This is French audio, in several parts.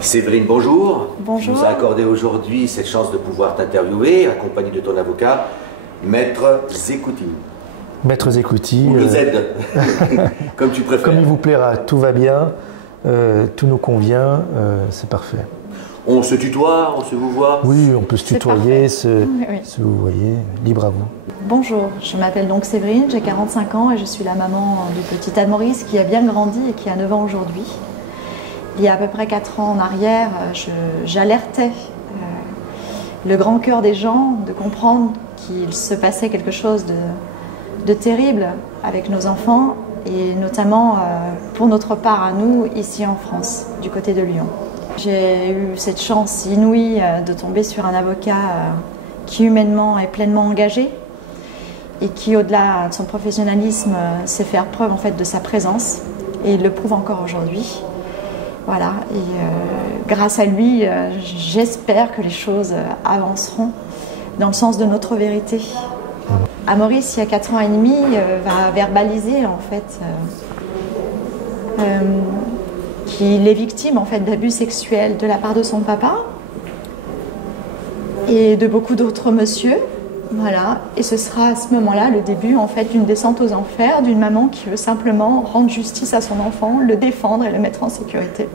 Séverine, bonjour. Bonjour. Tu nous as accordé aujourd'hui cette chance de pouvoir t'interviewer, accompagné de ton avocat, Maître Zekouti. Maître Zekouti. Ou le Z, comme tu préfères. Comme il vous plaira, tout va bien, tout nous convient, c'est parfait. On se tutoie, on se vous voit? Oui, on peut se tutoyer, se vous voyez, libre à vous. Bonjour, je m'appelle donc Séverine, j'ai 45 ans et je suis la maman du petit Maurice qui a bien grandi et qui a 9 ans aujourd'hui. Il y a à peu près 4 ans en arrière, j'alertais le grand cœur des gens de comprendre qu'il se passait quelque chose de terrible avec nos enfants et notamment pour notre part à nous ici en France, du côté de Lyon. J'ai eu cette chance inouïe de tomber sur un avocat qui humainement est pleinement engagé et qui, au-delà de son professionnalisme, sait faire preuve en fait de sa présence et il le prouve encore aujourd'hui. Voilà, et grâce à lui, j'espère que les choses avanceront dans le sens de notre vérité. Maurice, il y a 4 ans et demi, va verbaliser en fait qu'il est victime en fait d'abus sexuels de la part de son papa et de beaucoup d'autres messieurs. Voilà, et ce sera à ce moment-là le début en fait d'une descente aux enfers d'une maman qui veut simplement rendre justice à son enfant, le défendre et le mettre en sécurité.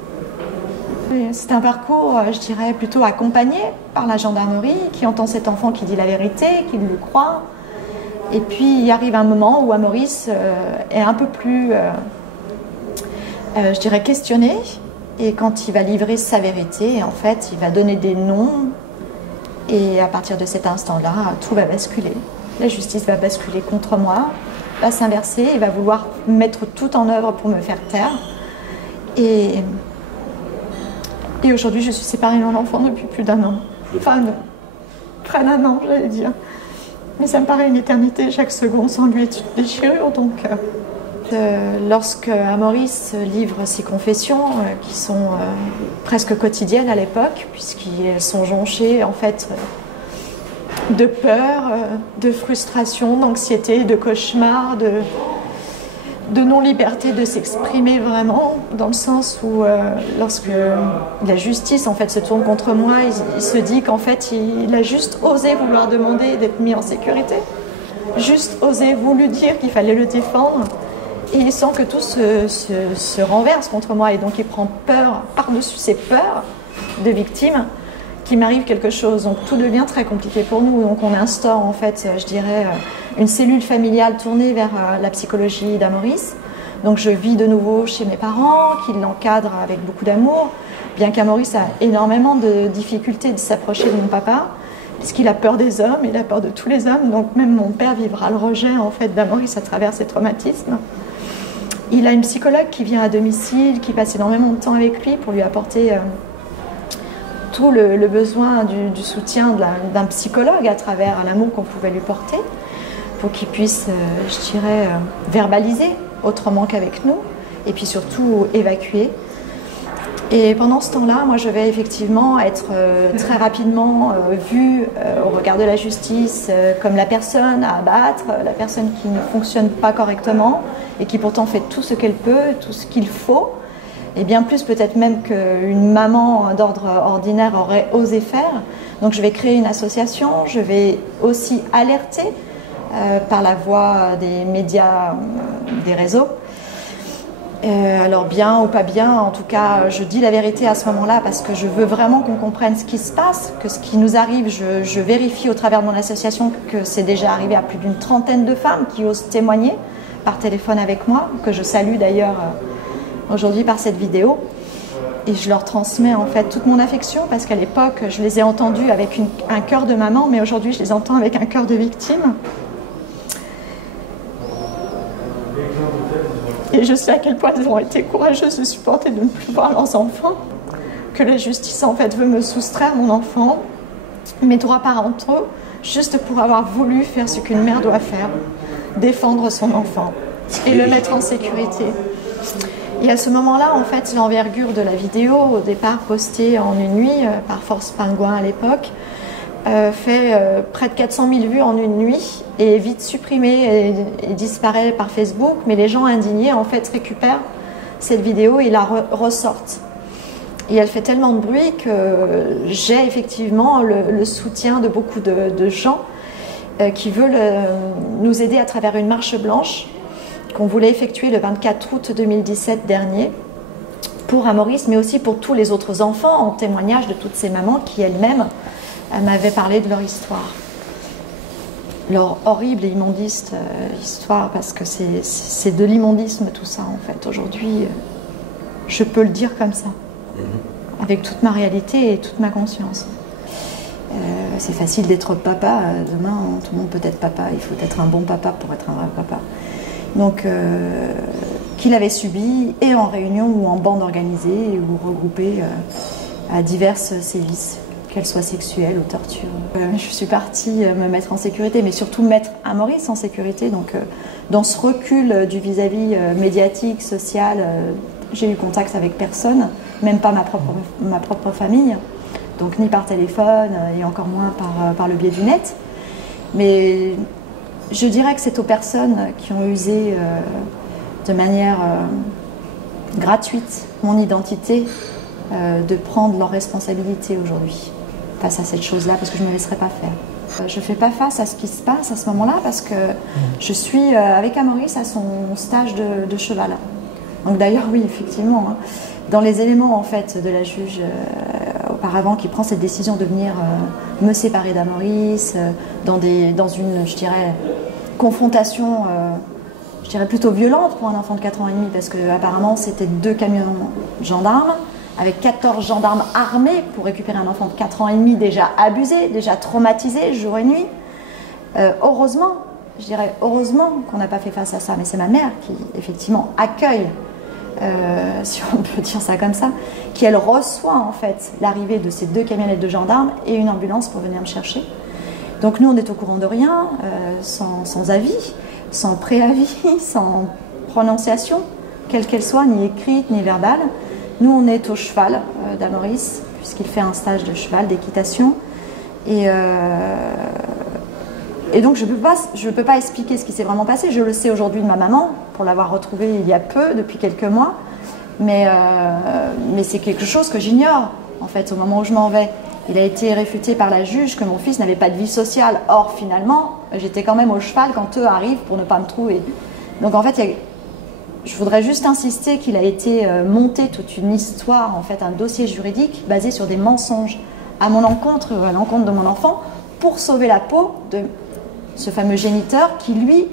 C'est un parcours, je dirais, plutôt accompagné par la gendarmerie qui entend cet enfant qui dit la vérité, qui le croit. Et puis il arrive un moment où Maurice est un peu plus, je dirais, questionné. Et quand il va livrer sa vérité, en fait, il va donner des noms. Et à partir de cet instant-là, tout va basculer. La justice va basculer contre moi, va s'inverser, il va vouloir mettre tout en œuvre pour me faire taire. Et aujourd'hui, je suis séparée de mon enfant depuis plus d'1 an. Enfin, près d'1 an, j'allais dire. Mais ça me paraît une éternité, chaque seconde sans lui est une déchirure. Donc, lorsque Maurice livre ses confessions, qui sont presque quotidiennes à l'époque, puisqu'elles sont jonchées en fait de peur, de frustration, d'anxiété, de cauchemar, de non-liberté de s'exprimer vraiment, dans le sens où lorsque la justice en fait se tourne contre moi, il se dit qu'en fait il a juste osé vouloir demander d'être mis en sécurité, juste osé voulu dire qu'il fallait le défendre. Et il sent que tout se renverse contre moi et donc il prend peur, par-dessus ses peurs de victime, qu'il m'arrive quelque chose. Donc tout devient très compliqué pour nous. Donc on instaure en fait, je dirais, une cellule familiale tournée vers la psychologie d'Maurice. Donc je vis de nouveau chez mes parents, qui l'encadrent avec beaucoup d'amour, bien qu'Maurice a énormément de difficultés de s'approcher de mon papa, puisqu'il a peur des hommes, il a peur de tous les hommes. Donc même mon père vivra le rejet en fait d'Maurice à travers ses traumatismes. Il a une psychologue qui vient à domicile, qui passe énormément de temps avec lui pour lui apporter tout le besoin du soutien d'un psychologue à travers l'amour qu'on pouvait lui porter, pour qu'il puisse, je dirais, verbaliser autrement qu'avec nous, et puis surtout évacuer. Et pendant ce temps-là, moi je vais effectivement être très rapidement vue au regard de la justice comme la personne à abattre, la personne qui ne fonctionne pas correctement et qui pourtant fait tout ce qu'elle peut, tout ce qu'il faut, et bien plus peut-être même qu'une maman d'ordre ordinaire aurait osé faire. Donc je vais créer une association, je vais aussi alerter par la voie des médias, des réseaux. Alors bien ou pas bien, en tout cas, je dis la vérité à ce moment-là parce que je veux vraiment qu'on comprenne ce qui se passe, que ce qui nous arrive, je vérifie au travers de mon association que c'est déjà arrivé à plus d'une 30aine de femmes qui osent témoigner par téléphone avec moi, que je salue d'ailleurs aujourd'hui par cette vidéo. Et je leur transmets en fait toute mon affection parce qu'à l'époque, je les ai entendues avec un cœur de maman, mais aujourd'hui, je les entends avec un cœur de victime. Et je sais à quel point elles ont été courageuses de supporter de ne plus voir leurs enfants, que la justice en fait veut me soustraire mon enfant, mes droits parentaux, juste pour avoir voulu faire ce qu'une mère doit faire, défendre son enfant et le mettre en sécurité. Et à ce moment-là, en fait, l'envergure de la vidéo, au départ postée en une nuit par Force Pingouin à l'époque, fait près de 400 000 vues en une nuit et est vite supprimée et disparaît par Facebook, mais les gens indignés en fait récupèrent cette vidéo et la ressortent. Et elle fait tellement de bruit que j'ai effectivement le soutien de beaucoup de gens qui veulent nous aider à travers une marche blanche qu'on voulait effectuer le 24 août 2017 dernier pour Amaury, mais aussi pour tous les autres enfants, en témoignage de toutes ces mamans qui elles-mêmes m'avaient parlé de leur histoire. Leur horrible et immondiste histoire, parce que c'est de l'immondisme tout ça en fait. Aujourd'hui, je peux le dire comme ça, avec toute ma réalité et toute ma conscience. C'est facile d'être papa, demain tout le monde peut être papa, il faut être un bon papa pour être un vrai papa. Donc, qu'il avait subi, et en réunion ou en bande organisée, ou regroupée à diverses sévices, qu'elles soient sexuelles ou tortures. Je suis partie me mettre en sécurité, mais surtout mettre Amaury en sécurité. Donc, dans ce recul du vis-à-vis médiatique, social, j'ai eu contact avec personne, même pas ma propre famille, donc ni par téléphone, et encore moins par le biais du net. Mais je dirais que c'est aux personnes qui ont usé de manière gratuite mon identité de prendre leurs responsabilités aujourd'hui face à cette chose-là, parce que je ne me laisserai pas faire. Je ne fais pas face à ce qui se passe à ce moment-là parce que je suis avec Amaury à son stage de cheval. Donc d'ailleurs, oui, effectivement, hein, dans les éléments en fait de la juge auparavant qui prend cette décision de venir me séparer d'Amaury dans une, je dirais, confrontation, je dirais plutôt violente pour un enfant de 4 ans et demi, parce que apparemment c'était 2 camions gendarmes avec 14 gendarmes armés pour récupérer un enfant de 4 ans et demi déjà abusé, déjà traumatisé jour et nuit. Heureusement, je dirais heureusement qu'on n'a pas fait face à ça, mais c'est ma mère qui effectivement accueille, si on peut dire ça comme ça, qui elle reçoit en fait l'arrivée de ces 2 camionnettes de gendarmes et une ambulance pour venir me chercher. Donc nous on est au courant de rien, sans avis, sans préavis, sans prononciation, quelle qu'elle soit, ni écrite ni verbale. Nous on est au cheval d'Amaury, puisqu'il fait un stage de cheval, d'équitation. Et donc je peux pas expliquer ce qui s'est vraiment passé. Je le sais aujourd'hui de ma maman, pour l'avoir retrouvée il y a peu, depuis quelques mois. Mais c'est quelque chose que j'ignore, en fait, au moment où je m'en vais. Il a été réfuté par la juge que mon fils n'avait pas de vie sociale. Or, finalement, j'étais quand même au cheval quand eux arrivent pour ne pas me trouver. Donc, en fait, je voudrais juste insister qu'il a été monté toute une histoire, en fait, un dossier juridique basé sur des mensonges à mon encontre, à l'encontre de mon enfant, pour sauver la peau de ce fameux géniteur qui, lui,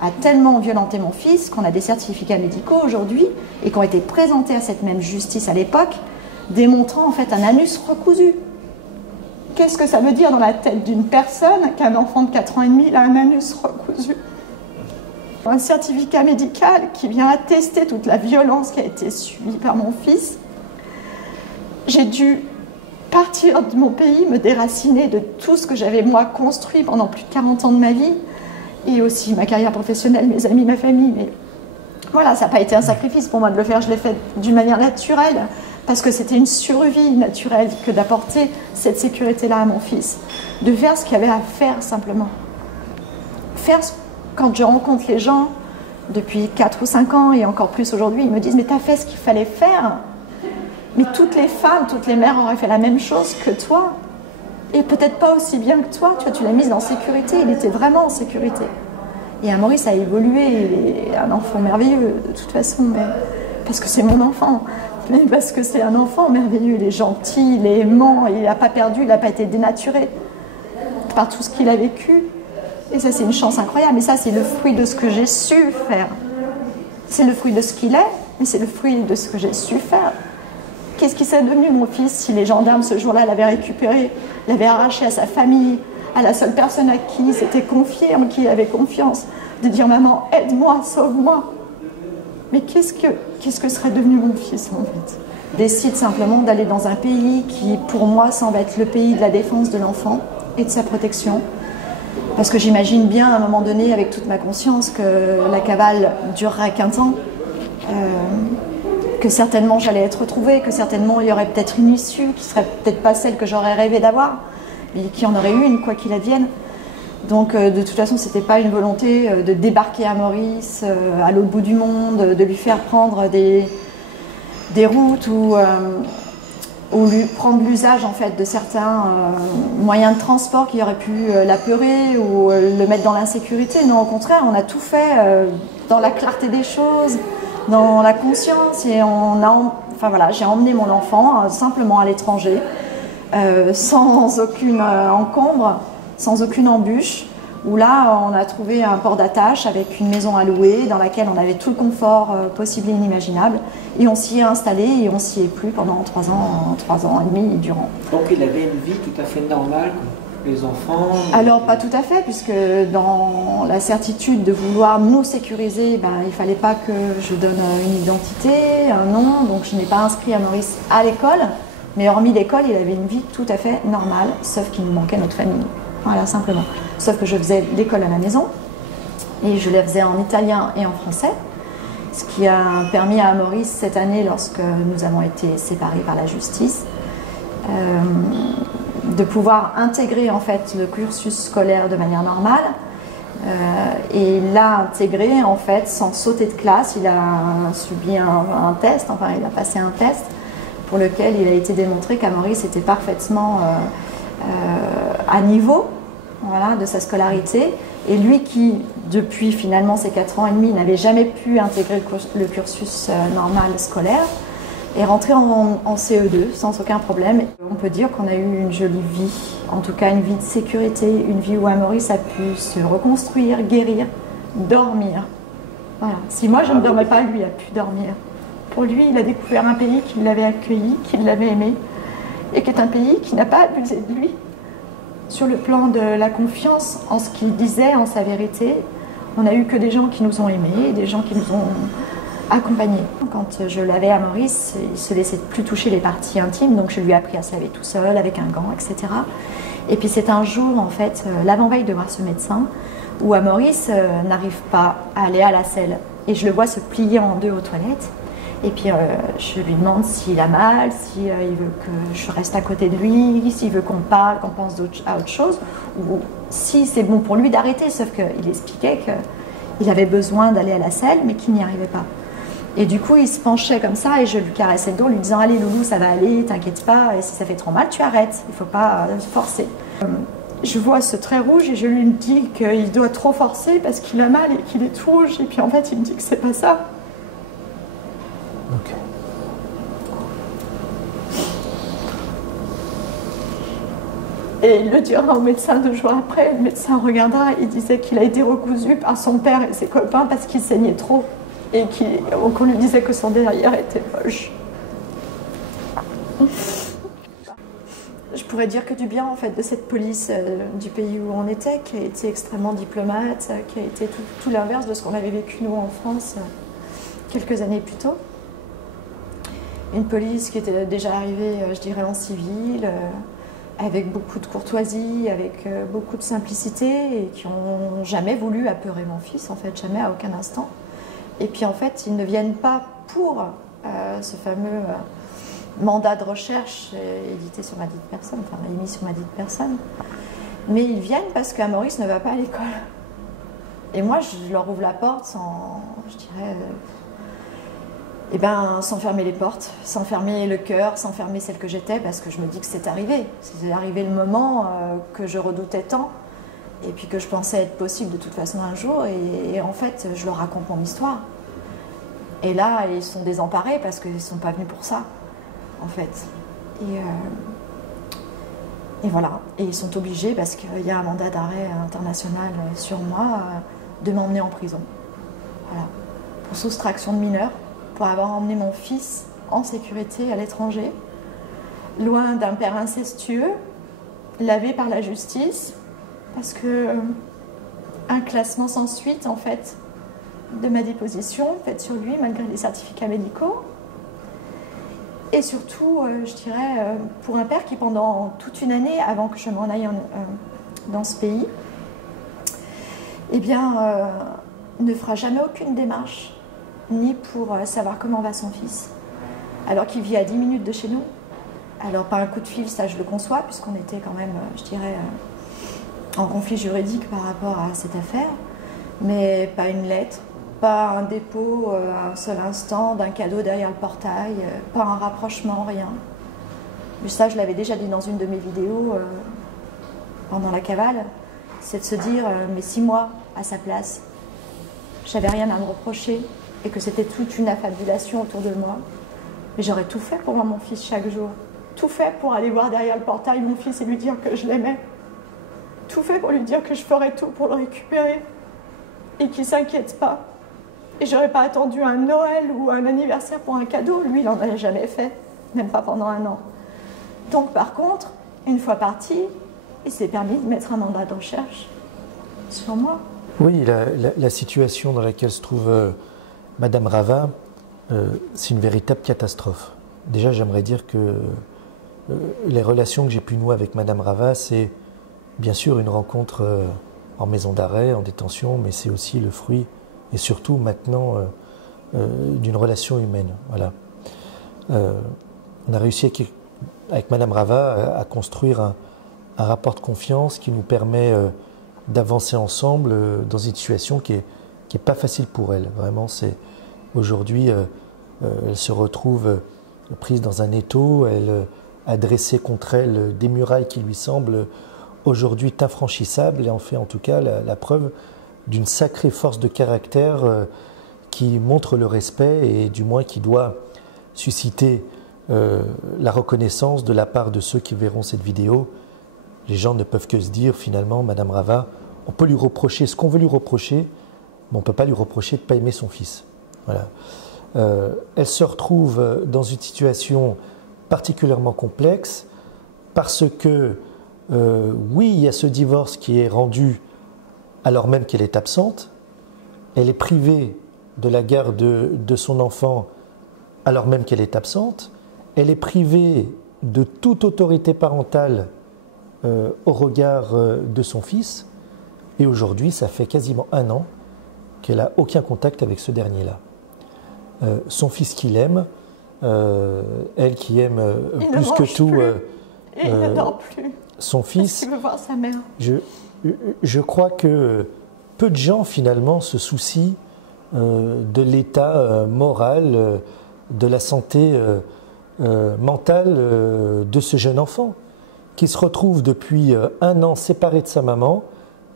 a tellement violenté mon fils qu'on a des certificats médicaux aujourd'hui et qui ont été présentés à cette même justice à l'époque, démontrant en fait un anus recousu. Qu'est-ce que ça veut dire dans la tête d'une personne qu'un enfant de 4 ans et demi a un anus recousu? Un certificat médical qui vient attester toute la violence qui a été subie par mon fils. J'ai dû partir de mon pays, me déraciner de tout ce que j'avais moi construit pendant plus de 40 ans de ma vie, et aussi ma carrière professionnelle, mes amis, ma famille. Mais voilà, ça n'a pas été un sacrifice pour moi de le faire, je l'ai fait d'une manière naturelle, parce que c'était une survie naturelle que d'apporter cette sécurité-là à mon fils, de faire ce qu'il y avait à faire simplement. Quand je rencontre les gens depuis 4 ou 5 ans, et encore plus aujourd'hui, ils me disent « mais t'as fait ce qu'il fallait faire ». Mais toutes les femmes, toutes les mères auraient fait la même chose que toi. Et peut-être pas aussi bien que toi. Tu l'as mise en sécurité. Il était vraiment en sécurité. Et Amaury a évolué. Il est un enfant merveilleux, de toute façon. Mais parce que c'est mon enfant. Mais parce que c'est un enfant merveilleux. Il est gentil, il est aimant. Il n'a pas perdu, il n'a pas été dénaturé par tout ce qu'il a vécu. Et ça, c'est une chance incroyable. Et ça, c'est le fruit de ce que j'ai su faire. C'est le fruit de ce qu'il est, mais c'est le fruit de ce que j'ai su faire. Qu'est-ce qui serait devenu mon fils si les gendarmes ce jour-là l'avaient récupéré, l'avaient arraché à sa famille, à la seule personne à qui il s'était confié, en qui il avait confiance, de dire « Maman, aide-moi, sauve-moi ». Mais qu'est-ce que serait devenu mon fils en fait? Décide simplement d'aller dans un pays qui, pour moi, semble être le pays de la défense de l'enfant et de sa protection. Parce que j'imagine bien à un moment donné, avec toute ma conscience, que la cavale durera qu'un temps. Que certainement j'allais être retrouvée, que certainement il y aurait peut-être une issue qui serait peut-être pas celle que j'aurais rêvé d'avoir, mais qu'il y en aurait une, quoi qu'il advienne. Donc de toute façon, c'était pas une volonté de débarquer à Maurice, à l'autre bout du monde, de lui faire prendre des routes où ou prendre l'usage en fait de certains moyens de transport qui auraient pu l'apeurer ou le mettre dans l'insécurité. Non, au contraire, on a tout fait dans la clarté des choses, dans la conscience, et enfin voilà, j'ai emmené mon enfant simplement à l'étranger, sans aucune encombre, sans aucune embûche, où là on a trouvé un port d'attache avec une maison à louer dans laquelle on avait tout le confort possible et inimaginable, et on s'y est installé et on s'y est plu pendant 3 ans et demi durant. Donc il avait une vie tout à fait normale, les enfants? Alors pas tout à fait, puisque dans la certitude de vouloir nous sécuriser, il ne fallait pas que je donne une identité, un nom, donc je n'ai pas inscrit Maurice à l'école, mais hormis l'école, il avait une vie tout à fait normale, sauf qu'il nous manquait notre famille. Voilà, simplement. Sauf que je faisais l'école à la maison, et je la faisais en italien et en français, ce qui a permis à Maurice cette année, lorsque nous avons été séparés par la justice, de pouvoir intégrer en fait le cursus scolaire de manière normale. Et il l'a intégré en fait sans sauter de classe. Il a subi un test, enfin il a passé un test pour lequel il a été démontré qu'Amaurice était parfaitement à niveau, voilà, de sa scolarité, et lui qui depuis finalement ses 4 ans et demi n'avait jamais pu intégrer le cursus normal scolaire, est rentré en CE2 sans aucun problème. On peut dire qu'on a eu une jolie vie, en tout cas une vie de sécurité, une vie où Maurice a pu se reconstruire, guérir, dormir. Voilà. Si moi je ne dormais pas, lui a pu dormir. Pour lui, il a découvert un pays qui l'avait accueilli, qui l'avait aimé, et qui est un pays qui n'a pas abusé de lui sur le plan de la confiance en ce qu'il disait, en sa vérité. On n'a eu que des gens qui nous ont aimés, des gens qui nous ont accompagnés. Quand je lavais à Maurice, il se laissait plus toucher les parties intimes, donc je lui ai appris à se laver tout seul, avec un gant, etc. Et puis c'est un jour, en fait, l'avant-veille de voir ce médecin, où Maurice n'arrive pas à aller à la selle. Et je le vois se plier en deux aux toilettes. Et puis je lui demande s'il a mal, s'il veut que je reste à côté de lui, s'il veut qu'on parle, qu'on pense à autre chose, ou si c'est bon pour lui d'arrêter. Sauf qu'il expliquait qu'il avait besoin d'aller à la selle, mais qu'il n'y arrivait pas. Et du coup, il se penchait comme ça et je lui caressais le dos, lui disant « Allez Loulou, ça va aller, t'inquiète pas, et si ça fait trop mal, tu arrêtes, il ne faut pas forcer. » Je vois ce trait rouge et je lui dis qu'il doit trop forcer parce qu'il a mal et qu'il est tout rouge. Et puis en fait, il me dit que c'est pas ça. Ok. Et il le dira au médecin 2 jours après. Le médecin regardera et disait qu'il a été recousu par son père et ses copains parce qu'il saignait trop. Et qu'on lui disait que son derrière était moche. Je pourrais dire que du bien en fait de cette police du pays où on était, qui a été extrêmement diplomate, qui a été tout l'inverse de ce qu'on avait vécu nous en France quelques années plus tôt. Une police qui était déjà arrivée, je dirais, en civil, avec beaucoup de courtoisie, avec beaucoup de simplicité, et qui n'ont jamais voulu apeurer mon fils, en fait, jamais, à aucun instant. Et puis en fait, ils ne viennent pas pour ce fameux mandat de recherche édité sur ma dite personne, enfin émis sur ma dite personne, mais ils viennent parce qu'Maurice ne va pas à l'école. Et moi, je leur ouvre la porte sans, je dirais, sans fermer les portes, sans fermer le cœur, sans fermer celle que j'étais, parce que je me dis que c'est arrivé. C'est arrivé le moment que je redoutais tant, et puis que je pensais être possible de toute façon un jour, et en fait, je leur raconte mon histoire. Et là, ils sont désemparés parce qu'ils ne sont pas venus pour ça, en fait. Et voilà. Et ils sont obligés, parce qu'il y a un mandat d'arrêt international sur moi, de m'emmener en prison. Voilà. Pour soustraction de mineurs, pour avoir emmené mon fils en sécurité à l'étranger, loin d'un père incestueux, lavé par la justice, parce que un classement sans suite, en fait, de ma déposition, faite sur lui, malgré les certificats médicaux. Et surtout, je dirais, pour un père qui, pendant toute une année, avant que je m'en aille dans ce pays, ne fera jamais aucune démarche, ni pour savoir comment va son fils, alors qu'il vit à 10 minutes de chez nous. Alors, pas un coup de fil, ça je le conçois, puisqu'on était quand même, je dirais, en conflit juridique par rapport à cette affaire, mais pas une lettre, pas un dépôt à un seul instant d'un cadeau derrière le portail, pas un rapprochement, rien. Ça, je l'avais déjà dit dans une de mes vidéos pendant la cavale, c'est de se dire, mais si moi, à sa place, j'avais rien à me reprocher et que c'était toute une affabulation autour de moi, mais j'aurais tout fait pour voir mon fils chaque jour. Tout fait pour aller voir derrière le portail mon fils et lui dire que je l'aimais. Tout fait pour lui dire que je ferais tout pour le récupérer et qu'il ne s'inquiète pas. Et j'aurais pas attendu un Noël ou un anniversaire pour un cadeau. Lui, il n'en a jamais fait, même pas pendant un an. Donc par contre, une fois parti, il s'est permis de mettre un mandat de recherche sur moi. Oui, la situation dans laquelle se trouve Madame Rava, c'est une véritable catastrophe. Déjà, j'aimerais dire que les relations que j'ai pu nouer avec Madame Rava, c'est bien sûr une rencontre en maison d'arrêt, en détention, mais c'est aussi le fruit, et surtout maintenant, d'une relation humaine. Voilà. On a réussi avec Madame Rava à construire un rapport de confiance qui nous permet d'avancer ensemble dans une situation qui est pas facile pour elle. Vraiment, c'est aujourd'hui, elle se retrouve prise dans un étau, elle a dressé contre elle des murailles qui lui semblent aujourd'hui infranchissables et en fait en tout cas la preuve d'une sacrée force de caractère qui montre le respect et du moins qui doit susciter la reconnaissance de la part de ceux qui verront cette vidéo. Les gens ne peuvent que se dire finalement, Madame Rava, on peut lui reprocher ce qu'on veut lui reprocher, mais on ne peut pas lui reprocher de ne pas aimer son fils. Voilà. Elle se retrouve dans une situation particulièrement complexe parce que, oui, il y a ce divorce qui est rendu alors même qu'elle est absente, elle est privée de la garde de son enfant alors même qu'elle est absente, elle est privée de toute autorité parentale au regard de son fils, et aujourd'hui, ça fait quasiment un an qu'elle n'a aucun contact avec ce dernier-là. Son fils qui l'aime, elle qui aime plus que tout et il n'adore plus son fils. Parce qu'il veut voir sa mère. Je crois que peu de gens finalement se soucient de l'état moral, de la santé mentale de ce jeune enfant qui se retrouve depuis un an séparé de sa maman,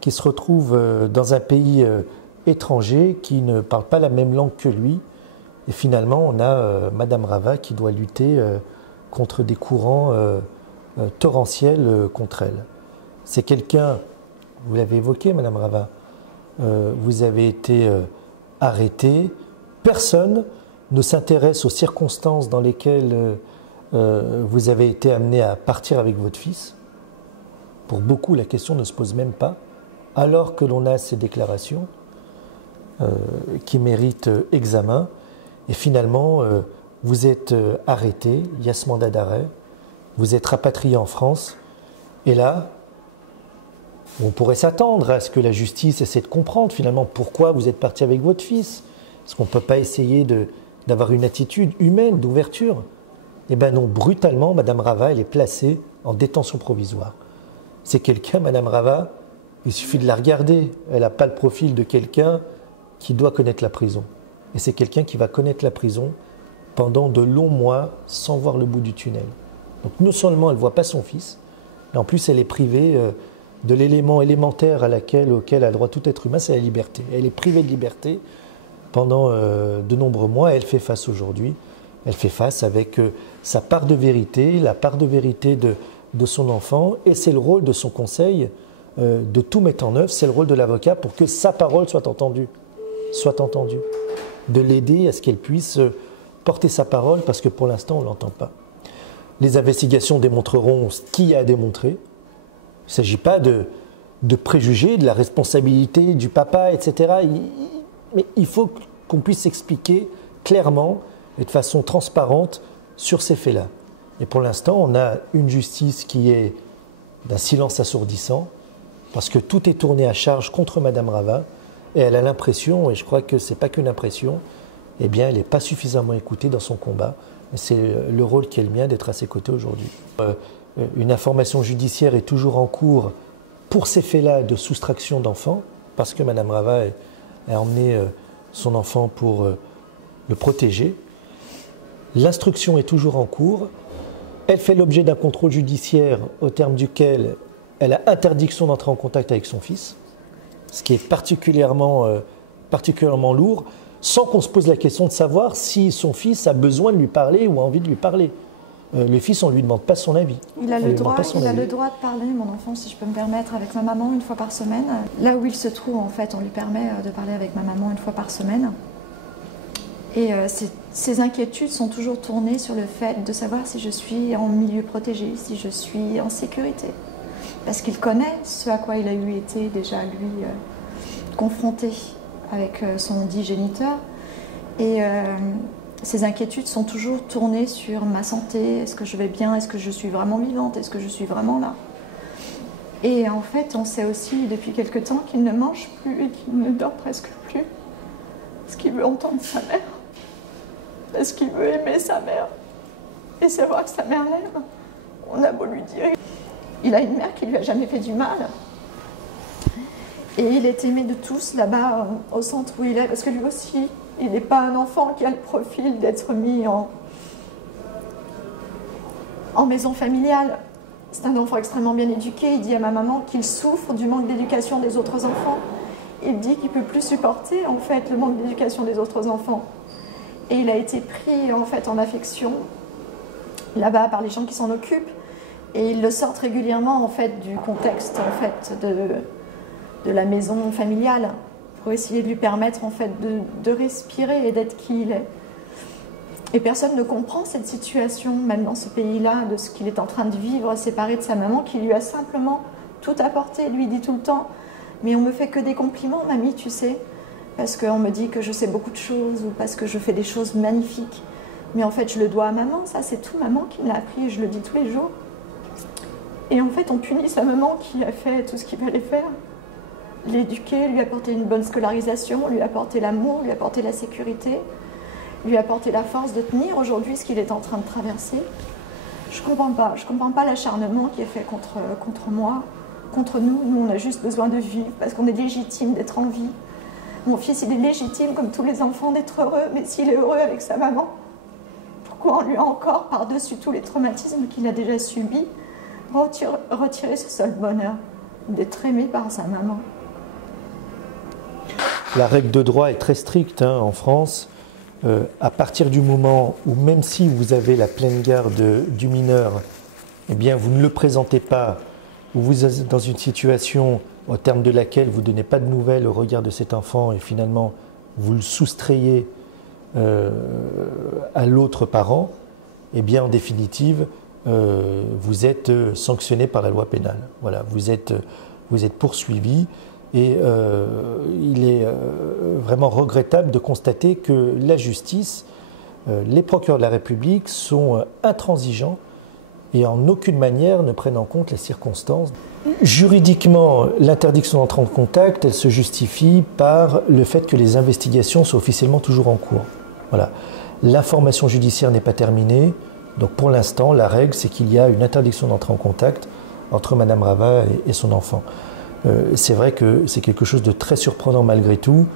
qui se retrouve dans un pays étranger, qui ne parle pas la même langue que lui. Et finalement, on a Madame Rava qui doit lutter contre des courants torrentiels contre elle. C'est quelqu'un, vous l'avez évoqué, Madame Rava, vous avez été arrêtée. Personne ne s'intéresse aux circonstances dans lesquelles vous avez été amené à partir avec votre fils. Pour beaucoup, la question ne se pose même pas, alors que l'on a ces déclarations qui méritent examen. Et finalement, vous êtes arrêté, il y a ce mandat d'arrêt, vous êtes rapatrié en France, et là, on pourrait s'attendre à ce que la justice essaie de comprendre finalement pourquoi vous êtes parti avec votre fils. Est-ce qu'on ne peut pas essayer d'avoir une attitude humaine, d'ouverture? Eh bien non, brutalement, Madame Rava, elle est placée en détention provisoire. C'est quelqu'un, Madame Rava, il suffit de la regarder, elle n'a pas le profil de quelqu'un qui doit connaître la prison. Et c'est quelqu'un qui va connaître la prison pendant de longs mois sans voir le bout du tunnel. Donc non seulement elle ne voit pas son fils, mais en plus elle est privée de l'élément élémentaire auquel a droit tout être humain, c'est la liberté. Elle est privée de liberté pendant de nombreux mois et elle fait face aujourd'hui. Elle fait face avec sa part de vérité, la part de vérité de son enfant, et c'est le rôle de son conseil de tout mettre en œuvre, c'est le rôle de l'avocat pour que sa parole soit entendue, de l'aider à ce qu'elle puisse porter sa parole, parce que pour l'instant on ne l'entend pas. Les investigations démontreront ce qu'il y a à démontrer. Il ne s'agit pas de préjuger de la responsabilité du papa, etc. Mais il faut qu'on puisse s'expliquer clairement et de façon transparente sur ces faits-là. Et pour l'instant, on a une justice qui est d'un silence assourdissant, parce que tout est tourné à charge contre Madame Rava, et elle a l'impression, et je crois que ce n'est pas qu'une impression, eh bien, elle n'est pas suffisamment écoutée dans son combat. Et c'est le rôle qui est le mien d'être à ses côtés aujourd'hui. Une information judiciaire est toujours en cours pour ces faits-là de soustraction d'enfants, parce que Madame Rava a emmené son enfant pour le protéger. L'instruction est toujours en cours. Elle fait l'objet d'un contrôle judiciaire au terme duquel elle a interdiction d'entrer en contact avec son fils, ce qui est particulièrement lourd, sans qu'on se pose la question de savoir si son fils a besoin de lui parler ou a envie de lui parler. Le fils, on ne lui demande pas son avis. Il a le droit de parler, mon enfant, si je peux me permettre, avec ma maman une fois par semaine. Là où il se trouve, en fait, on lui permet de parler avec ma maman une fois par semaine. Et ses inquiétudes sont toujours tournées sur le fait de savoir si je suis en milieu protégé, si je suis en sécurité. Parce qu'il connaît ce à quoi il a été déjà, lui, confronté avec son dit géniteur. Et ces inquiétudes sont toujours tournées sur ma santé. Est-ce que je vais bien? Est-ce que je suis vraiment vivante? Est-ce que je suis vraiment là? Et en fait, on sait aussi depuis quelque temps qu'il ne mange plus et qu'il ne dort presque plus. Parce qu'il veut entendre sa mère. Parce qu'il veut aimer sa mère. Et savoir que sa mère l'aime. On a beau lui dire. Il a une mère qui lui a jamais fait du mal. Et il est aimé de tous là-bas, au centre où il est. Parce que lui aussi, il n'est pas un enfant qui a le profil d'être mis en maison familiale. C'est un enfant extrêmement bien éduqué. Il dit à ma maman qu'il souffre du manque d'éducation des autres enfants. Il dit qu'il ne peut plus supporter en fait le manque d'éducation des autres enfants. Et il a été pris en fait en affection là-bas par les gens qui s'en occupent. Et ils le sortent régulièrement en fait du contexte en fait de la maison familiale pour essayer de lui permettre en fait de respirer et d'être qui il est. Et personne ne comprend cette situation, même dans ce pays-là, de ce qu'il est en train de vivre, séparé de sa maman, qui lui a simplement tout apporté. Lui dit tout le temps, mais on me fait que des compliments, mamie, tu sais, parce qu'on me dit que je sais beaucoup de choses ou parce que je fais des choses magnifiques. Mais en fait, je le dois à maman, ça c'est tout maman qui me l'a appris et je le dis tous les jours. Et en fait, on punit sa maman qui a fait tout ce qu'il fallait faire. L'éduquer, lui apporter une bonne scolarisation, lui apporter l'amour, lui apporter la sécurité, lui apporter la force de tenir aujourd'hui ce qu'il est en train de traverser. Je comprends pas l'acharnement qui est fait contre moi, contre nous. Nous, on a juste besoin de vivre parce qu'on est légitime d'être en vie. Mon fils, il est légitime comme tous les enfants d'être heureux, mais s'il est heureux avec sa maman, pourquoi on lui a encore, par-dessus tous les traumatismes qu'il a déjà subis, retirer ce seul bonheur d'être aimé par sa maman? La règle de droit est très stricte en France. À partir du moment où, même si vous avez la pleine garde du mineur, eh bien, vous ne le présentez pas, ou vous êtes dans une situation au terme de laquelle vous ne donnez pas de nouvelles au regard de cet enfant et finalement vous le soustrayez à l'autre parent, eh bien, en définitive, vous êtes sanctionné par la loi pénale. Voilà, vous êtes poursuivi. Et il est vraiment regrettable de constater que la justice, les procureurs de la République sont intransigeants et en aucune manière ne prennent en compte les circonstances. Juridiquement, l'interdiction d'entrer en contact, elle se justifie par le fait que les investigations sont officiellement toujours en cours. Voilà. L'information judiciaire n'est pas terminée, donc pour l'instant, la règle, c'est qu'il y a une interdiction d'entrer en contact entre Madame Rava et son enfant. C'est vrai que c'est quelque chose de très surprenant malgré tout.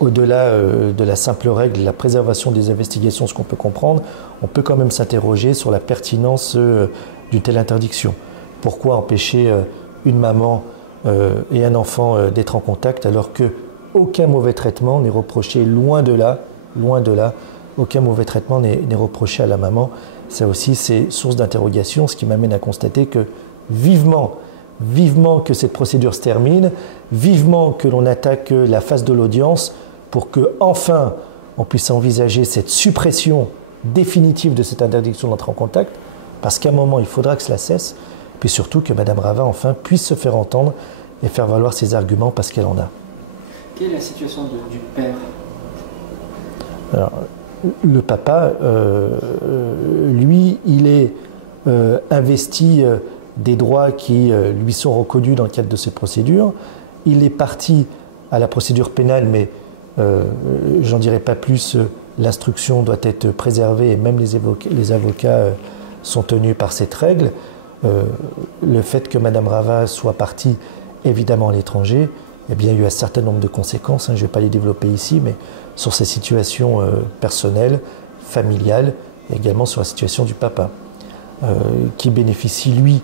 Au-delà de la simple règle de la préservation des investigations, ce qu'on peut comprendre, on peut quand même s'interroger sur la pertinence d'une telle interdiction. Pourquoi empêcher une maman et un enfant d'être en contact alors qu'aucun mauvais traitement n'est reproché, loin de là, aucun mauvais traitement n'est reproché à la maman. Ça aussi, c'est source d'interrogation, ce qui m'amène à constater que vivement que cette procédure se termine, vivement que l'on attaque la phase de l'audience pour que enfin on puisse envisager cette suppression définitive de cette interdiction d'entrer en contact, parce qu'à un moment il faudra que cela cesse, puis surtout que Madame Rava enfin puisse se faire entendre et faire valoir ses arguments parce qu'elle en a. Quelle est la situation du père? Alors, le papa, lui, il est investi des droits qui lui sont reconnus dans le cadre de ces procédures. Il est parti à la procédure pénale, mais j'en dirai pas plus. L'instruction doit être préservée et même les avocats sont tenus par cette règle. Le fait que Madame Rava soit partie évidemment à l'étranger, eh bien, il y a eu un certain nombre de conséquences, je ne vais pas les développer ici, mais sur sa situation personnelle, familiale, et également sur la situation du papa. qui bénéficie, lui,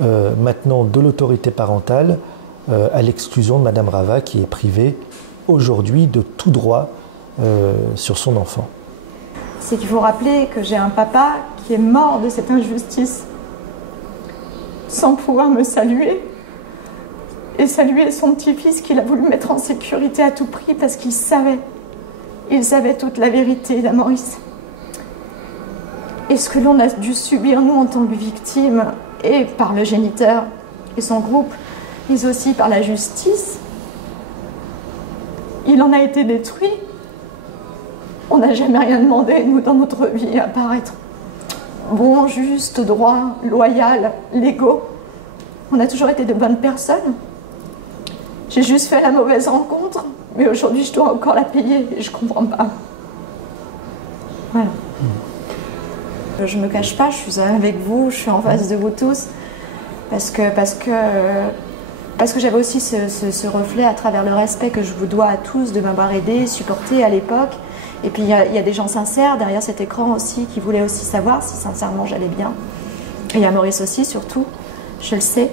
maintenant de l'autorité parentale, à l'exclusion de Madame Rava, qui est privée aujourd'hui de tout droit sur son enfant. C'est qu'il faut rappeler que j'ai un papa qui est mort de cette injustice, sans pouvoir me saluer, et saluer son petit-fils qu'il a voulu mettre en sécurité à tout prix parce qu'il savait toute la vérité d'Amaurice. Et ce que l'on a dû subir, nous, en tant que victimes, et par le géniteur et son groupe, mais aussi par la justice, il en a été détruit. On n'a jamais rien demandé, nous, dans notre vie, à part être bon, juste, droit, loyal, légaux. On a toujours été de bonnes personnes. J'ai juste fait la mauvaise rencontre, mais aujourd'hui, je dois encore la payer et je ne comprends pas. Voilà. Je ne me cache pas, je suis avec vous, je suis en face de vous tous, parce que j'avais aussi ce reflet à travers le respect que je vous dois à tous de m'avoir aidé, supporté à l'époque. Et puis il y a des gens sincères derrière cet écran aussi qui voulaient aussi savoir si sincèrement j'allais bien. Et il y a Maurice aussi, surtout, je le sais.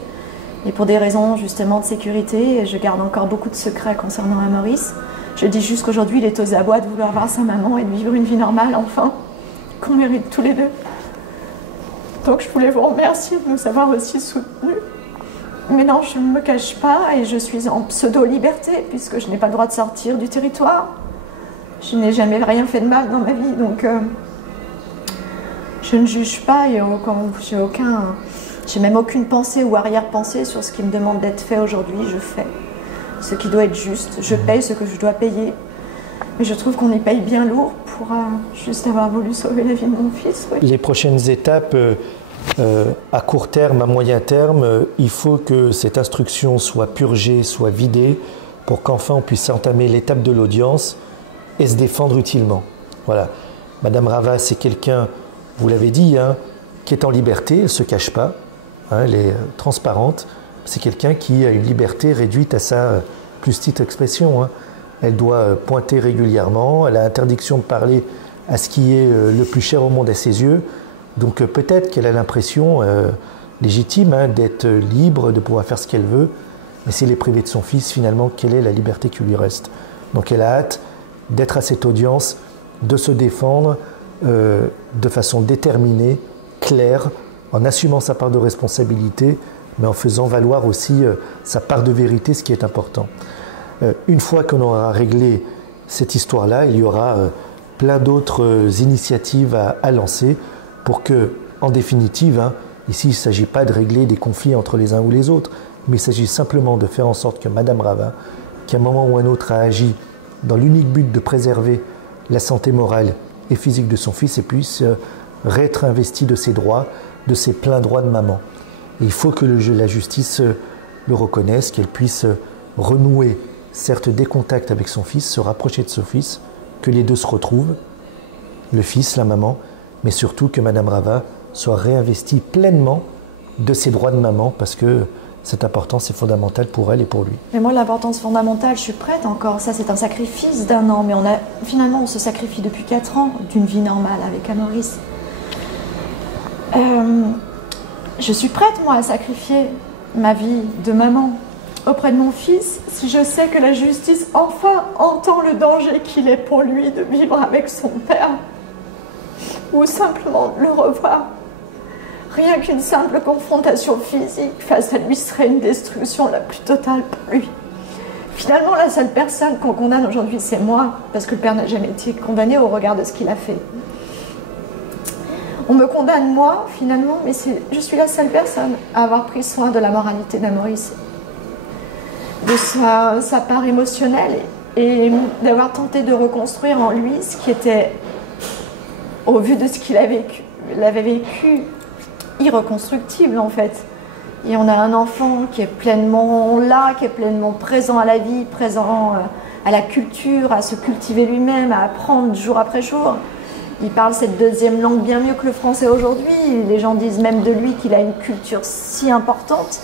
Et pour des raisons justement de sécurité, je garde encore beaucoup de secrets concernant Maurice. Je dis juste qu'aujourd'hui il est aux abois de vouloir voir sa maman et de vivre une vie normale, enfin, qu'on mérite tous les deux. Donc je voulais vous remercier de nous avoir aussi soutenus. Mais non, je ne me cache pas et je suis en pseudo-liberté puisque je n'ai pas le droit de sortir du territoire. Je n'ai jamais rien fait de mal dans ma vie, donc je ne juge pas et j'ai même aucune pensée ou arrière-pensée sur ce qui me demande d'être fait aujourd'hui. Je fais ce qui doit être juste, je paye ce que je dois payer. Mais je trouve qu'on y paye bien lourd pour juste avoir voulu sauver la vie de mon fils. Oui. Les prochaines étapes, à court terme, à moyen terme, il faut que cette instruction soit purgée, soit vidée, pour qu'enfin on puisse entamer l'étape de l'audience et se défendre utilement. Voilà. Madame Rava, c'est quelqu'un, vous l'avez dit, hein, qui est en liberté, elle ne se cache pas, hein, elle est transparente. C'est quelqu'un qui a une liberté réduite à sa plus petite expression. Hein. Elle doit pointer régulièrement, elle a interdiction de parler à ce qui est le plus cher au monde à ses yeux. Donc peut-être qu'elle a l'impression légitime hein, d'être libre, de pouvoir faire ce qu'elle veut, mais s'il est privé de son fils, finalement, quelle est la liberté qui lui reste? Donc elle a hâte d'être à cette audience, de se défendre de façon déterminée, claire, en assumant sa part de responsabilité, mais en faisant valoir aussi sa part de vérité, ce qui est important. Une fois qu'on aura réglé cette histoire-là, il y aura plein d'autres initiatives à lancer pour que, en définitive, hein, ici il ne s'agit pas de régler des conflits entre les uns ou les autres, mais il s'agit simplement de faire en sorte que Madame Rava, qui à un moment ou un autre a agi dans l'unique but de préserver la santé morale et physique de son fils, et puisse être investie de ses droits, de ses pleins droits de maman. Et il faut que la justice le reconnaisse, qu'elle puisse renouer certes des contacts avec son fils, se rapprocher de son fils, que les deux se retrouvent, le fils, la maman, mais surtout que Madame Rava soit réinvestie pleinement de ses droits de maman, parce que cette importance est fondamentale pour elle et pour lui. Mais moi, l'importance fondamentale, je suis prête encore. Ça, c'est un sacrifice d'1 an, mais finalement, on se sacrifie depuis 4 ans d'une vie normale avec Maurice. Je suis prête, moi, à sacrifier ma vie de maman auprès de mon fils, si je sais que la justice enfin entend le danger qu'il est pour lui de vivre avec son père, ou simplement de le revoir. Rien qu'une simple confrontation physique face à lui serait une destruction la plus totale pour lui. Finalement, la seule personne qu'on condamne aujourd'hui, c'est moi, parce que le père n'a jamais été condamné au regard de ce qu'il a fait. On me condamne moi, finalement, mais je suis la seule personne à avoir pris soin de la moralité d'Amaurice, de sa part émotionnelle, et d'avoir tenté de reconstruire en lui ce qui était, au vu de ce qu'il avait vécu, irreconstructible en fait. Et on a un enfant qui est pleinement là, qui est pleinement présent à la vie, présent à la culture, à se cultiver lui-même, à apprendre jour après jour. Il parle cette deuxième langue bien mieux que le français aujourd'hui. Les gens disent même de lui qu'il a une culture si importante,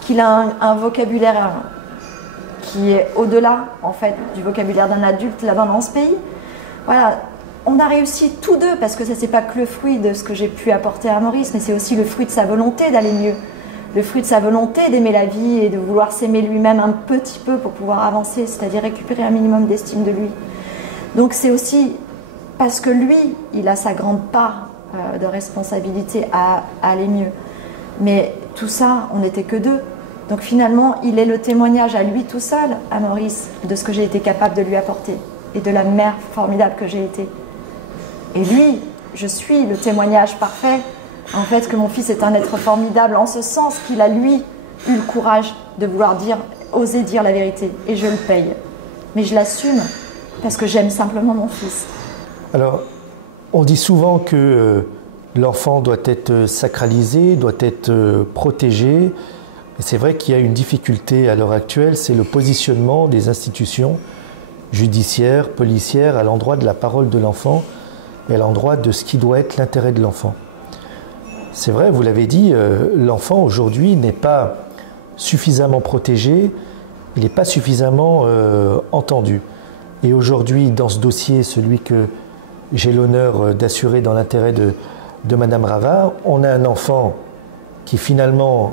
qu'il a un vocabulaire qui est au-delà en fait du vocabulaire d'un adulte là-bas dans ce pays. Voilà, on a réussi tous deux, parce que ça c'est pas que le fruit de ce que j'ai pu apporter à Maurice, mais c'est aussi le fruit de sa volonté d'aller mieux, le fruit de sa volonté d'aimer la vie et de vouloir s'aimer lui-même un petit peu pour pouvoir avancer, c'est-à-dire récupérer un minimum d'estime de lui. Donc c'est aussi parce que lui, il a sa grande part de responsabilité à aller mieux. Mais tout ça, on n'était que deux. Donc finalement, il est le témoignage à lui tout seul, à Maurice, de ce que j'ai été capable de lui apporter et de la mère formidable que j'ai été. Et lui, je suis le témoignage parfait, en fait, que mon fils est un être formidable, en ce sens qu'il a, lui, eu le courage de vouloir dire, oser dire la vérité. Et je le paye. Mais je l'assume, parce que j'aime simplement mon fils. Alors, on dit souvent que l'enfant doit être sacralisé, doit être protégé. Et c'est vrai qu'il y a une difficulté à l'heure actuelle, c'est le positionnement des institutions judiciaires, policières, à l'endroit de la parole de l'enfant et à l'endroit de ce qui doit être l'intérêt de l'enfant. C'est vrai, vous l'avez dit, l'enfant aujourd'hui n'est pas suffisamment protégé, il n'est pas suffisamment entendu. Et aujourd'hui, dans ce dossier, celui que j'ai l'honneur d'assurer dans l'intérêt de Madame Rava, on a un enfant qui finalement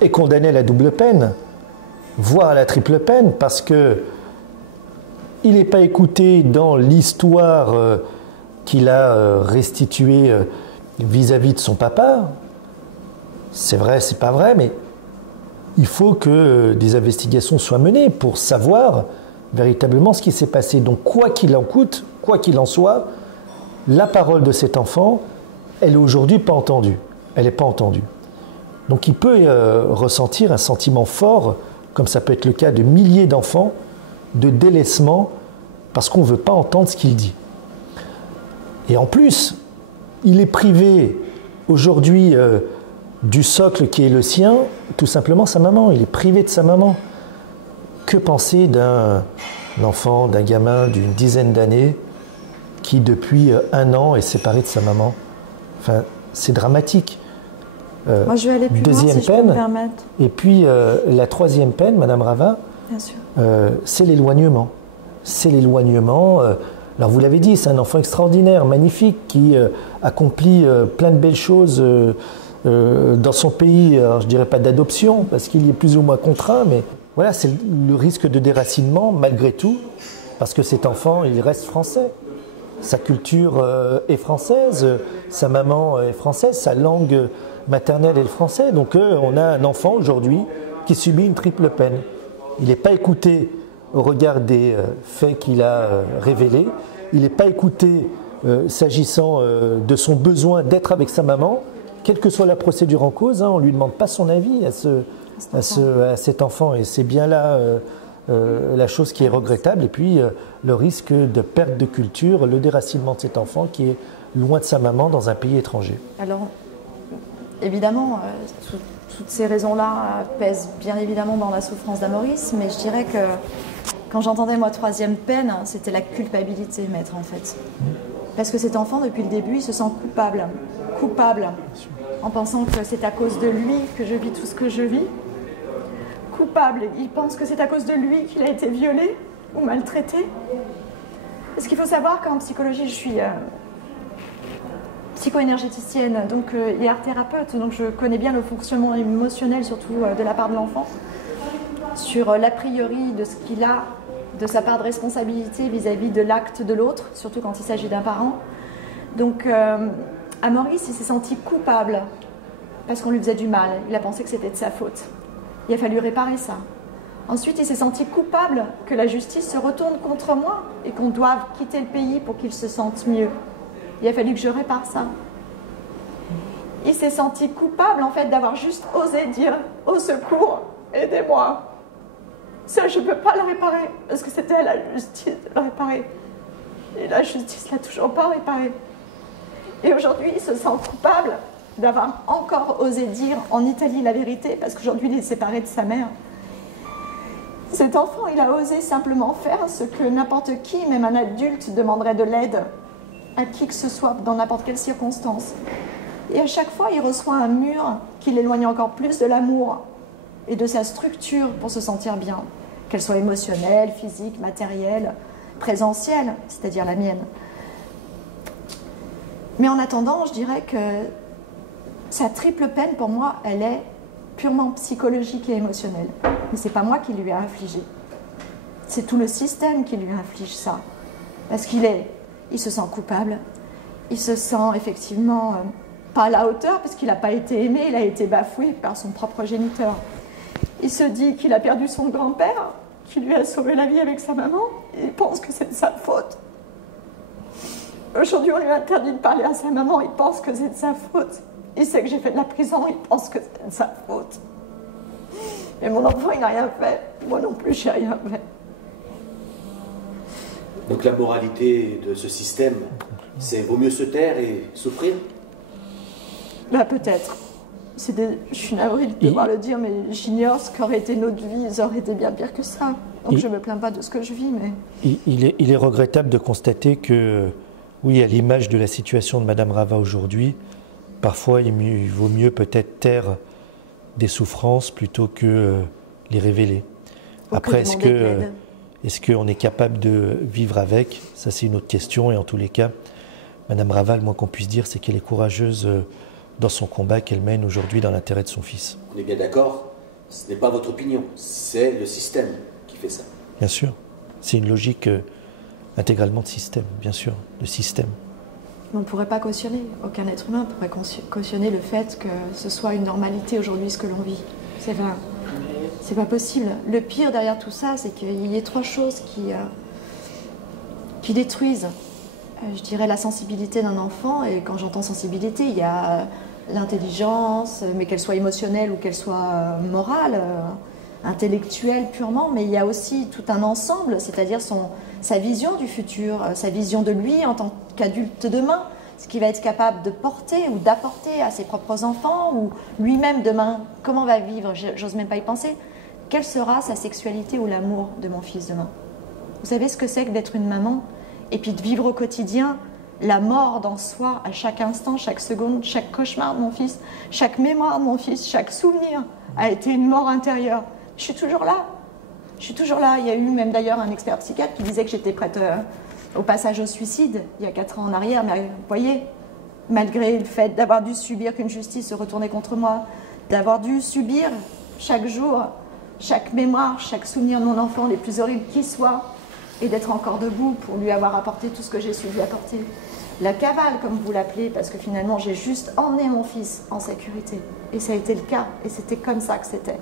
est condamné à la double peine, voire à la triple peine, parce que il n'est pas écouté dans l'histoire qu'il a restituée vis-à-vis de son papa. C'est vrai, c'est pas vrai, mais il faut que des investigations soient menées pour savoir véritablement ce qui s'est passé. Donc quoi qu'il en coûte, quoi qu'il en soit, la parole de cet enfant, elle est aujourd'hui pas entendue. Elle n'est pas entendue. Donc il peut ressentir un sentiment fort, comme ça peut être le cas de milliers d'enfants, de délaissement, parce qu'on ne veut pas entendre ce qu'il dit. Et en plus, il est privé aujourd'hui du socle qui est le sien, tout simplement sa maman. Il est privé de sa maman. Que penser d'un enfant, d'un gamin d'une dizaine d'années qui depuis 1 an est séparé de sa maman? Enfin, c'est dramatique. Moi, je vais aller plus deuxième loin, si peine, je peux me permettre. Et puis la troisième peine, Madame Rava, c'est l'éloignement. C'est l'éloignement. Alors vous l'avez dit, c'est un enfant extraordinaire, magnifique, qui accomplit plein de belles choses dans son pays. Alors je dirais pas d'adoption, parce qu'il y est plus ou moins contraint, mais voilà, c'est le risque de déracinement, malgré tout, parce que cet enfant, il reste français. Sa culture est française, sa maman est française, sa langue maternelle est le français. Donc on a un enfant aujourd'hui qui subit une triple peine. Il n'est pas écouté au regard des faits qu'il a révélés. Il n'est pas écouté s'agissant de son besoin d'être avec sa maman, quelle que soit la procédure en cause. On ne lui demande pas son avis à cet enfant. Et c'est bien là la chose qui est regrettable. Et puis le risque de perte de culture, le déracinement de cet enfant qui est loin de sa maman dans un pays étranger. Alors, évidemment, toutes ces raisons-là pèsent bien évidemment dans la souffrance d'Amaurice, mais je dirais que quand j'entendais moi troisième peine, c'était la culpabilité, maître, en fait. Parce que cet enfant, depuis le début, il se sent coupable, en pensant que c'est à cause de lui que je vis tout ce que je vis. Coupable, il pense que c'est à cause de lui qu'il a été violé ou maltraité. Parce qu'il faut savoir qu'en psychologie, je suis psycho-énergéticienne, donc et art-thérapeute, donc je connais bien le fonctionnement émotionnel, surtout de la part de l'enfant, sur l'a priori de ce qu'il a, de sa part de responsabilité vis-à-vis de l'acte de l'autre, surtout quand il s'agit d'un parent. Donc, Amaurice, il s'est senti coupable parce qu'on lui faisait du mal. Il a pensé que c'était de sa faute. Il a fallu réparer ça. Ensuite, il s'est senti coupable que la justice se retourne contre moi et qu'on doive quitter le pays pour qu'il se sente mieux. Il a fallu que je répare ça. Il s'est senti coupable, en fait, d'avoir juste osé dire « Au secours, aidez-moi ». Ça, je ne peux pas le réparer, parce que c'était à la justice de le réparer. Et la justice ne l'a toujours pas réparé. Et aujourd'hui, il se sent coupable d'avoir encore osé dire en Italie la vérité, parce qu'aujourd'hui, il est séparé de sa mère. Cet enfant, il a osé simplement faire ce que n'importe qui, même un adulte, demanderait de l'aide à qui que ce soit, dans n'importe quelle circonstance. Et à chaque fois, il reçoit un mur qui l'éloigne encore plus de l'amour et de sa structure pour se sentir bien, qu'elle soit émotionnelle, physique, matérielle, présentielle, c'est-à-dire la mienne. Mais en attendant, je dirais que sa triple peine, pour moi, elle est purement psychologique et émotionnelle. Mais c'est pas moi qui lui ai infligé. C'est tout le système qui lui inflige ça. Parce qu'il se sent coupable. Il se sent effectivement pas à la hauteur, parce qu'il n'a pas été aimé, il a été bafoué par son propre géniteur. Il se dit qu'il a perdu son grand-père, qui lui a sauvé la vie avec sa maman, et il pense que c'est de sa faute. Aujourd'hui, on lui a interdit de parler à sa maman, il pense que c'est de sa faute. Il sait que j'ai fait de la prison, il pense que c'est de sa faute. Mais mon enfant, il n'a rien fait. Moi non plus, j'ai rien fait. Donc la moralité de ce système, c'est vaut mieux se taire et souffrir? Là, peut-être. Je suis navrée de devoir le dire, mais j'ignore ce qu'aurait été notre vie. Ça aurait été bien pire que ça. Donc je ne me plains pas de ce que je vis, mais... Il est regrettable de constater que, oui, à l'image de la situation de Madame Rava aujourd'hui, parfois il vaut mieux peut-être taire des souffrances plutôt que les révéler. Après, est-ce qu'on est capable de vivre avec? Ça, c'est une autre question. Et en tous les cas, Madame Rava, le moins qu'on puisse dire, c'est qu'elle est courageuse dans son combat qu'elle mène aujourd'hui dans l'intérêt de son fils. On est bien d'accord, ce n'est pas votre opinion, c'est le système qui fait ça. Bien sûr, c'est une logique intégralement de système, bien sûr, de système. On ne pourrait pas cautionner, aucun être humain pourrait cautionner le fait que ce soit une normalité aujourd'hui ce que l'on vit. C'est vrai. C'est pas possible. Le pire derrière tout ça, c'est qu'il y ait trois choses qui détruisent, je dirais, la sensibilité d'un enfant. Et quand j'entends sensibilité, il y a l'intelligence, mais qu'elle soit émotionnelle ou qu'elle soit morale, intellectuelle purement, mais il y a aussi tout un ensemble, c'est-à-dire sa vision du futur, sa vision de lui en tant qu'adulte demain, ce qu'il va être capable de porter ou d'apporter à ses propres enfants, ou lui-même demain, comment va vivre, j'ose même pas y penser. Quelle sera sa sexualité ou l'amour de mon fils demain? Vous savez ce que c'est que d'être une maman et puis de vivre au quotidien la mort dans soi à chaque instant, chaque seconde, chaque cauchemar de mon fils, chaque mémoire de mon fils, chaque souvenir a été une mort intérieure. Je suis toujours là. Je suis toujours là. Il y a eu même d'ailleurs un expert psychiatre qui disait que j'étais prête au passage au suicide il y a 4 ans en arrière. Mais vous voyez, malgré le fait d'avoir dû subir qu'une justice se retournait contre moi, d'avoir dû subir chaque jour, chaque mémoire, chaque souvenir de mon enfant, les plus horribles qui soient, et d'être encore debout pour lui avoir apporté tout ce que j'ai su lui apporter. La cavale, comme vous l'appelez, parce que finalement j'ai juste emmené mon fils en sécurité. Et ça a été le cas, et c'était comme ça que c'était.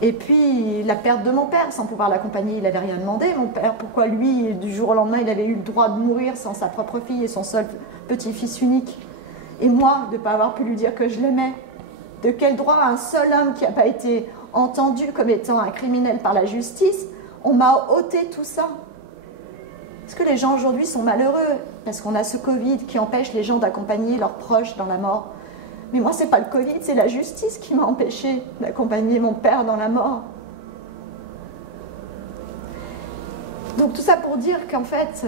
Et puis la perte de mon père, sans pouvoir l'accompagner, il n'avait rien demandé, mon père. Pourquoi lui, du jour au lendemain, il avait eu le droit de mourir sans sa propre fille et son seul petit-fils unique? Et moi, de ne pas avoir pu lui dire que je l'aimais? De quel droit un seul homme qui n'a pas été entendu comme étant un criminel par la justice, on m'a ôté tout ça? Est-ce que les gens aujourd'hui sont malheureux parce qu'on a ce Covid qui empêche les gens d'accompagner leurs proches dans la mort? Mais moi, ce n'est pas le Covid, c'est la justice qui m'a empêché d'accompagner mon père dans la mort. Donc tout ça pour dire qu'en fait,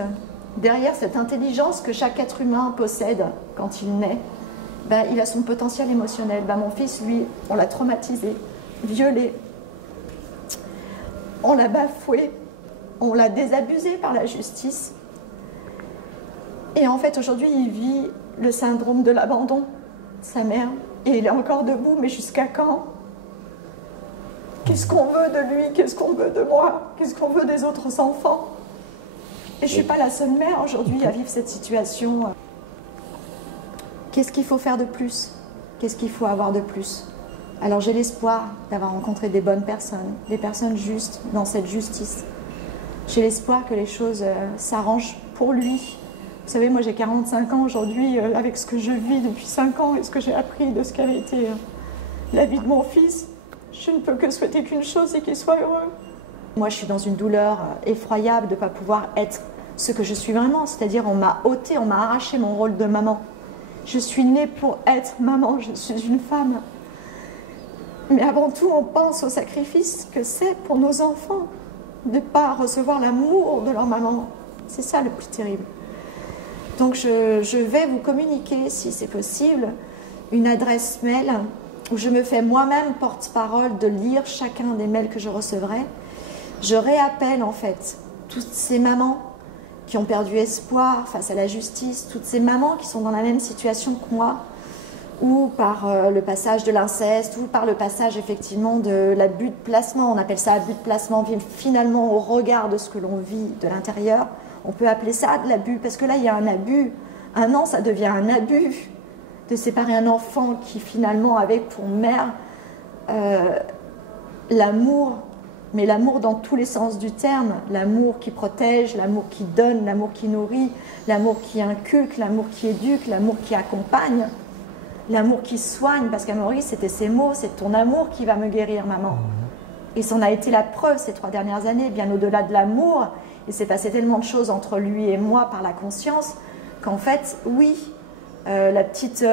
derrière cette intelligence que chaque être humain possède quand il naît, ben, il a son potentiel émotionnel. Ben, mon fils, lui, on l'a traumatisé, violé, on l'a bafoué, on l'a désabusé par la justice. Et en fait, aujourd'hui, il vit le syndrome de l'abandon de sa mère. Et il est encore debout, mais jusqu'à quand? Qu'est-ce qu'on veut de lui? Qu'est-ce qu'on veut de moi? Qu'est-ce qu'on veut des autres enfants? Et je ne suis pas la seule mère aujourd'hui à vivre cette situation. Qu'est-ce qu'il faut faire de plus? Qu'est-ce qu'il faut avoir de plus? Alors j'ai l'espoir d'avoir rencontré des bonnes personnes, des personnes justes dans cette justice. J'ai l'espoir que les choses s'arrangent pour lui. Vous savez, moi j'ai 45 ans aujourd'hui, avec ce que je vis depuis 5 ans et ce que j'ai appris de ce qu'avait été la vie de mon fils, je ne peux que souhaiter qu'une chose, c'est qu'il soit heureux. Moi je suis dans une douleur effroyable de ne pas pouvoir être ce que je suis vraiment, c'est-à-dire on m'a ôté, on m'a arraché mon rôle de maman. Je suis née pour être maman, je suis une femme. Mais avant tout, on pense au sacrifice que c'est pour nos enfants de ne pas recevoir l'amour de leur maman. C'est ça le plus terrible. Donc je vais vous communiquer, si c'est possible, une adresse mail où je me fais moi-même porte-parole de lire chacun des mails que je recevrai. Je réappelle en fait toutes ces mamans qui ont perdu espoir face à la justice, toutes ces mamans qui sont dans la même situation que moi, ou par le passage de l'inceste, ou par le passage effectivement de l'abus de placement, on appelle ça abus de placement, finalement au regard de ce que l'on vit de l'intérieur, on peut appeler ça de l'abus, parce que là il y a un abus, un an ça devient un abus, de séparer un enfant qui finalement avait pour mère l'amour, mais l'amour dans tous les sens du terme, l'amour qui protège, l'amour qui donne, l'amour qui nourrit, l'amour qui inculque, l'amour qui éduque, l'amour qui accompagne, l'amour qui soigne, parce qu'à Maurice c'était ces mots, c'est ton amour qui va me guérir maman. Et ça en a été la preuve ces 3 dernières années, bien au-delà de l'amour, il s'est passé tellement de choses entre lui et moi par la conscience, qu'en fait, oui, la petite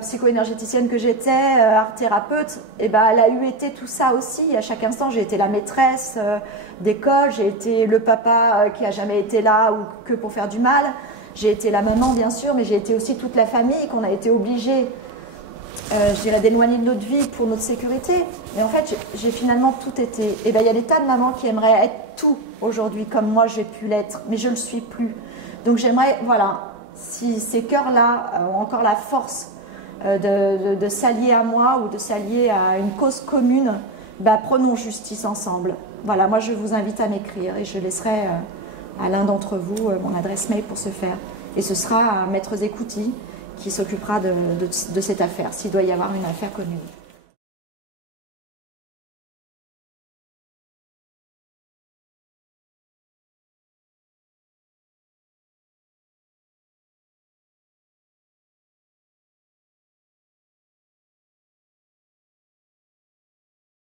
psycho-énergéticienne que j'étais, art thérapeute, eh ben, elle a eu été tout ça aussi. À chaque instant, j'ai été la maîtresse d'école, j'ai été le papa qui a jamais été là ou que pour faire du mal. J'ai été la maman, bien sûr, mais j'ai été aussi toute la famille qu'on a été obligés, je dirais, d'éloigner de notre vie pour notre sécurité. Et en fait, j'ai finalement tout été. Et ben, il y a des tas de mamans qui aimeraient être tout aujourd'hui, comme moi j'ai pu l'être, mais je ne le suis plus. Donc j'aimerais, voilà, si ces cœurs-là ont encore la force de s'allier à moi ou de s'allier à une cause commune, bah, prenons justice ensemble. Voilà, moi je vous invite à m'écrire et je laisserai à l'un d'entre vous mon adresse mail pour ce faire. Et ce sera à Maître Zekouti qui s'occupera de cette affaire, s'il doit y avoir une affaire commune.